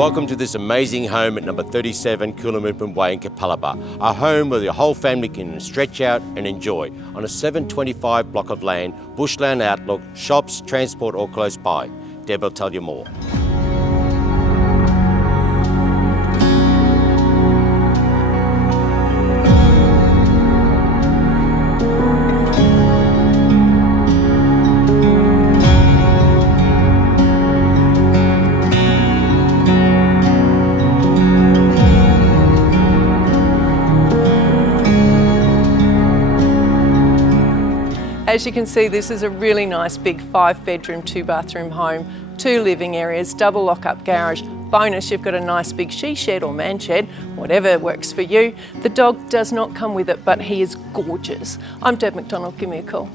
Welcome to this amazing home at number 37 Coolnwynpin Way in Capalaba, a home where your whole family can stretch out and enjoy on a 725 block of land, bushland outlook, shops, transport all close by. Deb will tell you more. As you can see, this is a really nice big 5-bedroom, 2-bathroom home, 2 living areas, double lock-up garage. Bonus, you've got a nice big she shed or man shed, whatever works for you. The dog does not come with it, but he is gorgeous. I'm Deb McDonald, give me a call.